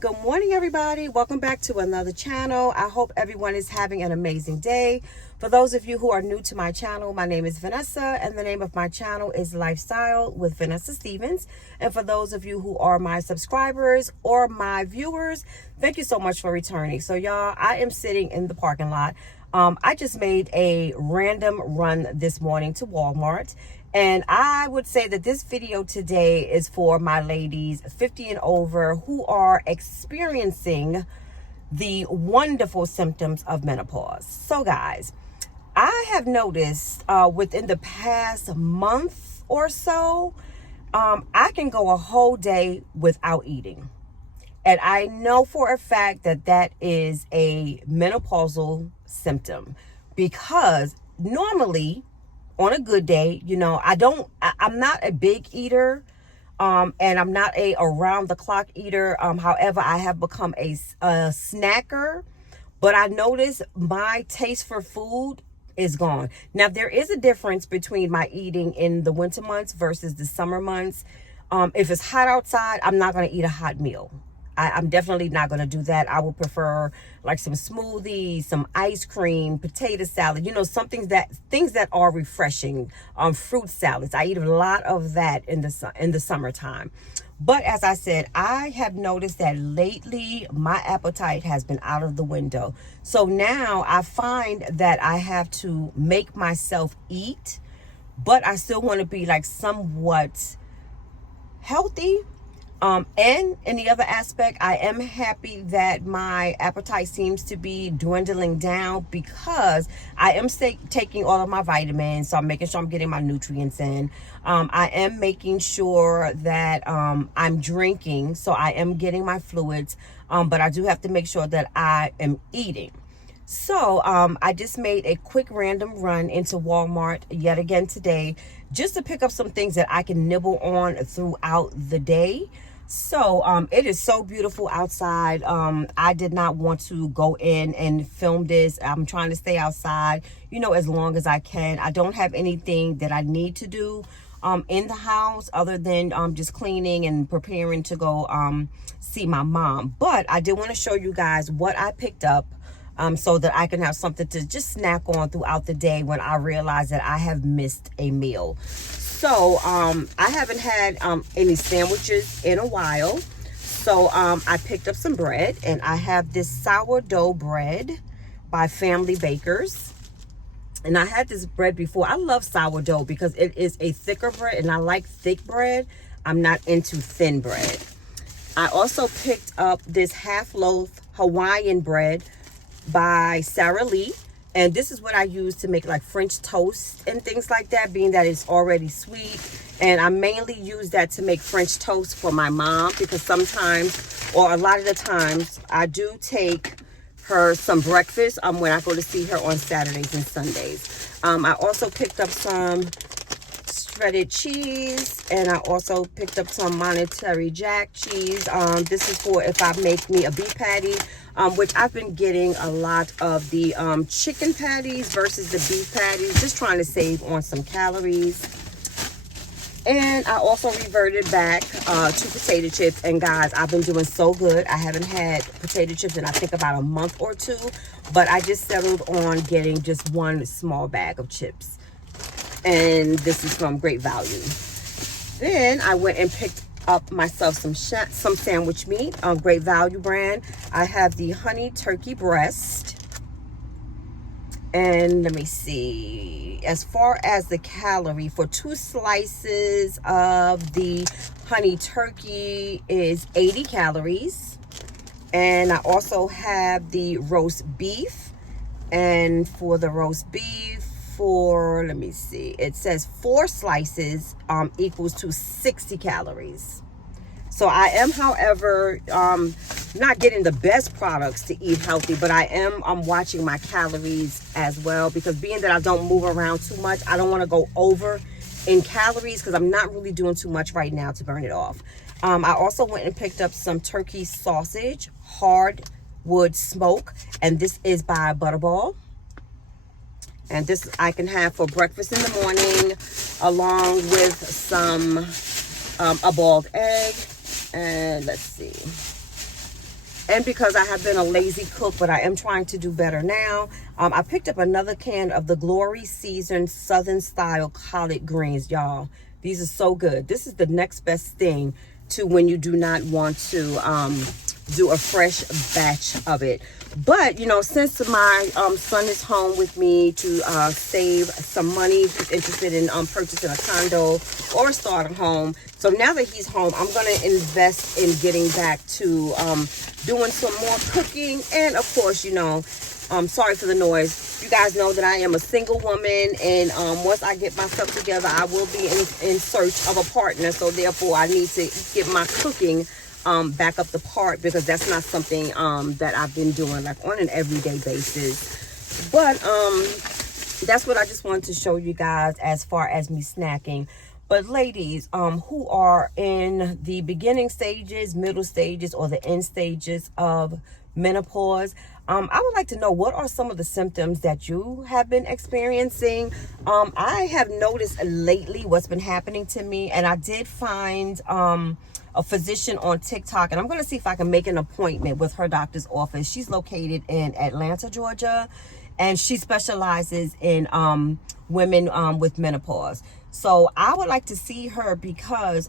Good morning, everybody. Welcome back to another channel. I hope everyone is having an amazing day. For those of you who are new to my channel, my name is Vanessa, and the name of my channel is Lifestyle with Vanessa Stevens. And for those of you who are my subscribers or my viewers, thank you so much for returning. So, y'all, I am sitting in the parking lot. I just made a random run this morning to Walmart. And I would say that this video today is for my ladies 50 and over who are experiencing the wonderful symptoms of menopause. So guys, I have noticed within the past month or so, I can go a whole day without eating. And I know for a fact that that is a menopausal symptom because normally on a good day, I'm not a big eater, and I'm not a around the clock eater. However, I have become a snacker, but I notice my taste for food is gone. Now, there is a difference between my eating in the winter months versus the summer months. If it's hot outside, I'm not going to eat a hot meal. I'm definitely not going to do that. I would prefer like some smoothies, some ice cream, potato salad, things that are refreshing, fruit salads. I eat a lot of that in the summertime. But as I said, I have noticed that lately my appetite has been out of the window. So now I find that I have to make myself eat, but I still want to be like somewhat healthy. And in the other aspect, I am happy that my appetite seems to be dwindling down because I am taking all of my vitamins. So I'm making sure I'm getting my nutrients in. I am making sure that I'm drinking. So I am getting my fluids. But I do have to make sure that I am eating. So I just made a quick random run into Walmart yet again today just to pick up some things that I can nibble on throughout the day. So it is so beautiful outside. I did not want to go in and film this. I'm trying to stay outside, as long as I can. I don't have anything that I need to do in the house other than just cleaning and preparing to go see my mom. But I did want to show you guys what I picked up so that I can have something to just snack on throughout the day when I realize that I have missed a meal. So I haven't had any sandwiches in a while. So I picked up some bread, and I have this sourdough bread by Family Bakers. And I had this bread before. I love sourdough because it is a thicker bread, and I like thick bread. I'm not into thin bread. I also picked up this half loaf Hawaiian bread by Sara Lee. And this is what I use to make like French toast and things like that, being that it's already sweet. And I mainly use that to make French toast for my mom because sometimes, or a lot of the times, I do take her some breakfast when I go to see her on Saturdays and Sundays. I also picked up some shredded cheese, and I also picked up some Monterey Jack cheese. This is for if I make me a beef patty, which I've been getting a lot of the chicken patties versus the beef patties, just trying to save on some calories. And I also reverted back to potato chips. And guys, I've been doing so good. I haven't had potato chips in I think about a month or two, but I just settled on getting just one small bag of chips. And this is from Great Value. Then I went and picked up myself some sandwich meat on Great Value brand. I have the honey turkey breast. And let me see. As far as the calorie for 2 slices of the honey turkey is 80 calories. And I also have the roast beef. And for the roast beef, let me see, it says 4 slices equals to 60 calories. So I am, however, not getting the best products to eat healthy, but I'm watching my calories as well, because being that I don't move around too much, I don't want to go over in calories because I'm not really doing too much right now to burn it off. I also went and picked up some turkey sausage, hardwood smoke, and this is by Butterball. And this I can have for breakfast in the morning, along with some a boiled egg. And let's see. and because I have been a lazy cook, but I am trying to do better now. I picked up another can of the Glory Seasoned Southern Style Collard Greens, y'all. These are so good. This is the next best thing to when you do not want to do a fresh batch of it. But, you know, since my son is home with me to save some money, he's interested in purchasing a condo or a starter home. So now that he's home, I'm going to invest in getting back to doing some more cooking. And of course, you know, sorry for the noise. You guys know that I am a single woman, and once I get myself together, I will be in search of a partner. So therefore, I need to get my cooking back up the part, because that's not something that I've been doing like on an everyday basis. But that's what I just wanted to show you guys as far as me snacking. But ladies who are in the beginning stages, middle stages, or the end stages of menopause, I would like to know, what are some of the symptoms that you have been experiencing? I have noticed lately what's been happening to me, and I did find a physician on TikTok, and I'm going to see if I can make an appointment with her doctor's office. She's located in Atlanta, Georgia, and she specializes in women with menopause. So I would like to see her, because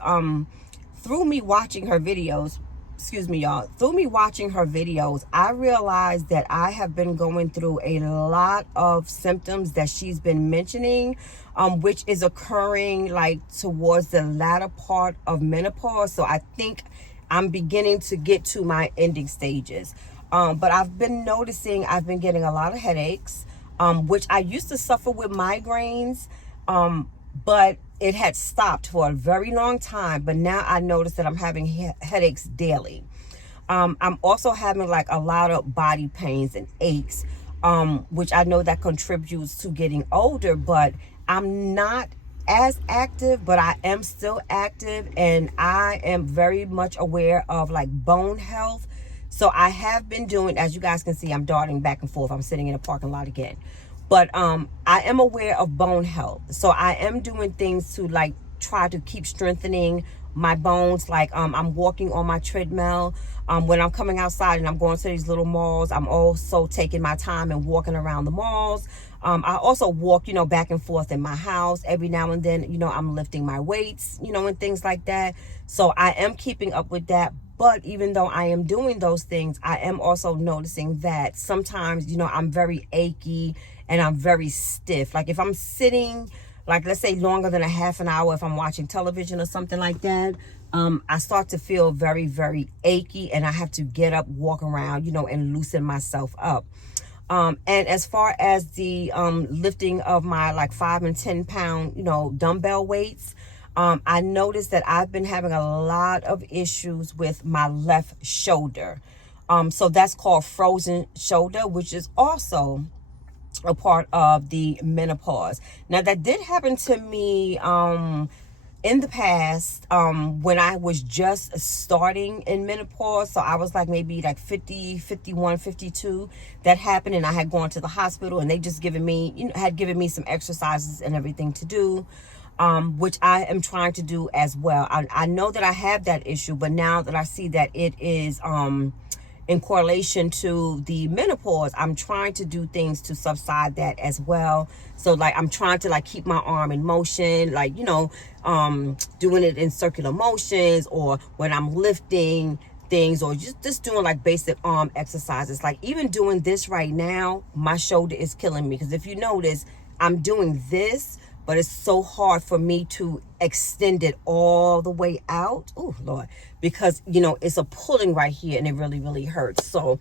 through me watching her videos, excuse me, y'all, through me watching her videos, I realized that I have been going through a lot of symptoms that she's been mentioning, which is occurring like towards the latter part of menopause. So I think I'm beginning to get to my ending stages. But I've been noticing I've been getting a lot of headaches, which I used to suffer with migraines, but it had stopped for a very long time. But now I notice that I'm having headaches daily. I'm also having like a lot of body pains and aches, which I know that contributes to getting older, but I'm not as active, but I am still active, and I am very much aware of like bone health. So I have been doing, as you guys can see, I'm darting back and forth. I'm sitting in a parking lot again. But I am aware of bone health. So I am doing things to like try to keep strengthening my bones. Like I'm walking on my treadmill. When I'm coming outside and I'm going to these little malls, I'm also taking my time and walking around the malls. I also walk, you know, back and forth in my house. Every now and then, you know, I'm lifting my weights, you know, and things like that. So I am keeping up with that. But even though I am doing those things, I am also noticing that sometimes, you know, I'm very achy and I'm very stiff. Like if I'm sitting, like let's say longer than a half an hour, if I'm watching television or something like that, I start to feel very, very achy, and I have to get up, walk around, you know, and loosen myself up. And as far as the lifting of my like 5 and 10 pound, you know, dumbbell weights, I noticed that I've been having a lot of issues with my left shoulder. So that's called frozen shoulder, which is also a part of the menopause. Now that did happen to me in the past, when I was just starting in menopause. So I was like maybe like 50, 51, 52. That happened, and I had gone to the hospital, and they just given me, you know, had given me some exercises and everything to do, which I am trying to do as well. I know that I have that issue, but now that I see that it is in correlation to the menopause, I'm trying to do things to subside that as well. So like I'm trying to like keep my arm in motion, like, you know, doing it in circular motions, or when I'm lifting things, or just doing like basic arm exercises. Like even doing this right now, my shoulder is killing me, because if you notice, I'm doing this, but it's so hard for me to extend it all the way out. Oh Lord, because you know, it's a pulling right here, and it really, really hurts. So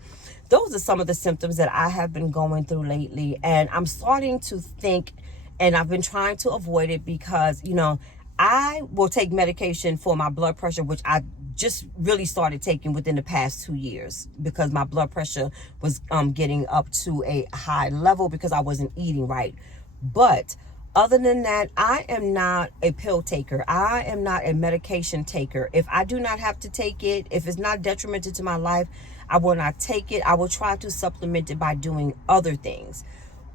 those are some of the symptoms that I have been going through lately. And I'm starting to think, and I've been trying to avoid it, because, you know, I will take medication for my blood pressure, which I just really started taking within the past 2 years, because my blood pressure was getting up to a high level because I wasn't eating right. But other than that, I am not a pill taker. I am not a medication taker. If I do not have to take it, if it's not detrimental to my life, I will not take it. I will try to supplement it by doing other things.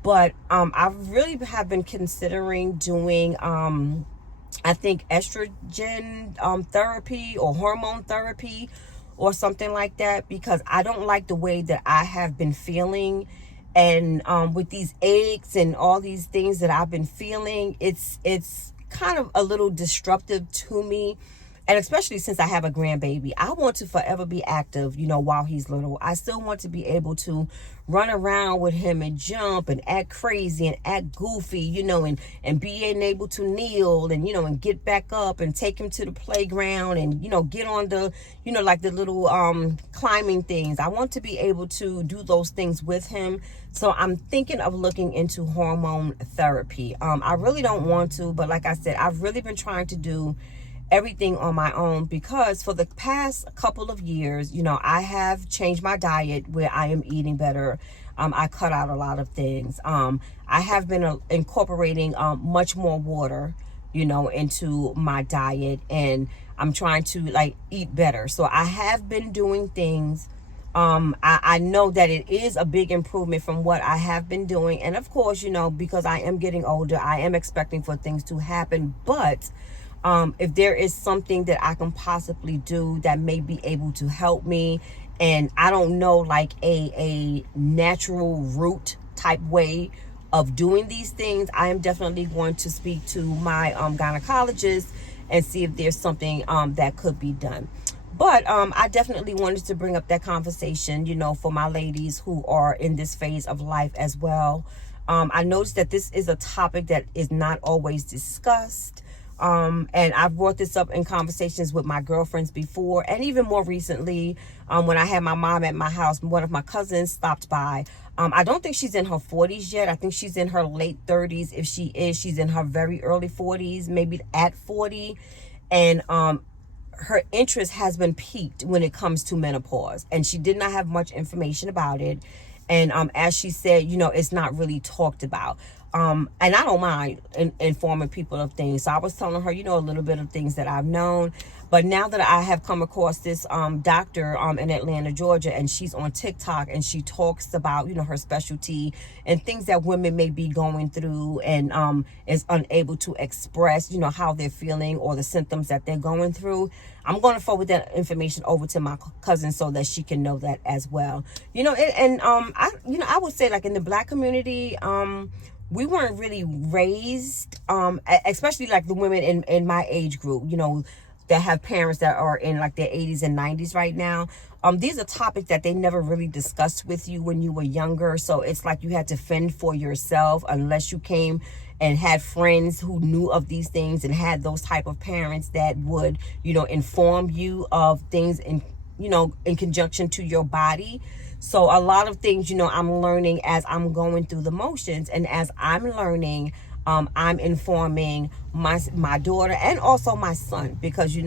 But I really have been considering doing, I think, estrogen therapy or hormone therapy, or something like that, because I don't like the way that I have been feeling. And with these aches and all these things that I've been feeling, it's kind of a little disruptive to me. And especially since I have a grandbaby, I want to forever be active, while he's little. I still want to be able to run around with him and jump and act crazy and act goofy, and being able to kneel and, and get back up and take him to the playground and, get on the, like the little climbing things. I want to be able to do those things with him. So I'm thinking of looking into hormone therapy. I really don't want to, but like I said, I've really been trying to do everything on my own, because for the past couple of years, I have changed my diet where I am eating better. I cut out a lot of things. I have been incorporating much more water, into my diet, and I'm trying to eat better. So I have been doing things. I know that it is a big improvement from what I have been doing. And of course, because I am getting older, I am expecting for things to happen. But if there is something that I can possibly do that may be able to help me, and I don't know, like a natural root type way of doing these things, I am definitely going to speak to my gynecologist and see if there's something that could be done. But I definitely wanted to bring up that conversation, for my ladies who are in this phase of life as well. I noticed that this is a topic that is not always discussed. And I've brought this up in conversations with my girlfriends before, and even more recently, when I had my mom at my house, one of my cousins stopped by. I don't think she's in her 40s yet. I think she's in her late 30s. If she is, she's in her very early 40s, maybe at 40. And her interest has been piqued when it comes to menopause, and she did not have much information about it. And as she said, it's not really talked about. And I don't mind informing people of things. So I was telling her, a little bit of things that I've known. But now that I have come across this doctor in Atlanta, Georgia, and she's on TikTok, and she talks about, her specialty and things that women may be going through, and is unable to express, how they're feeling or the symptoms that they're going through. I'm going to forward that information over to my cousin so that she can know that as well. I would say, like, in the Black community, we weren't really raised, especially like the women in my age group, that have parents that are in like their 80s and 90s right now. These are topics that they never really discussed with you when you were younger. So it's like you had to fend for yourself unless you came and had friends who knew of these things and had those type of parents that would, inform you of things in conjunction to your body. So a lot of things, I'm learning as I'm going through the motions, and as I'm learning, I'm informing my daughter and also my son, because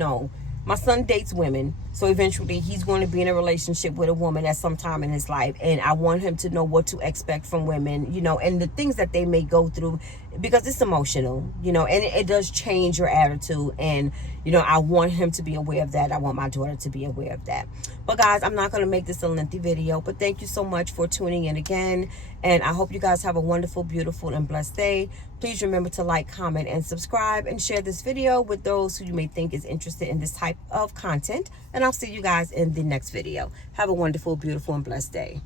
my son dates women, so eventually he's going to be in a relationship with a woman at some time in his life, and I want him to know what to expect from women, and the things that they may go through, because it's emotional, and it does change your attitude, and I want him to be aware of that. I want my daughter to be aware of that. But guys, I'm not going to make this a lengthy video, but thank you so much for tuning in again, and I hope you guys have a wonderful, beautiful, and blessed day. Please remember to like, comment, and subscribe, and share this video with those who you may think is interested in this type of content, and I'll see you guys in the next video. Have a wonderful, beautiful, and blessed day.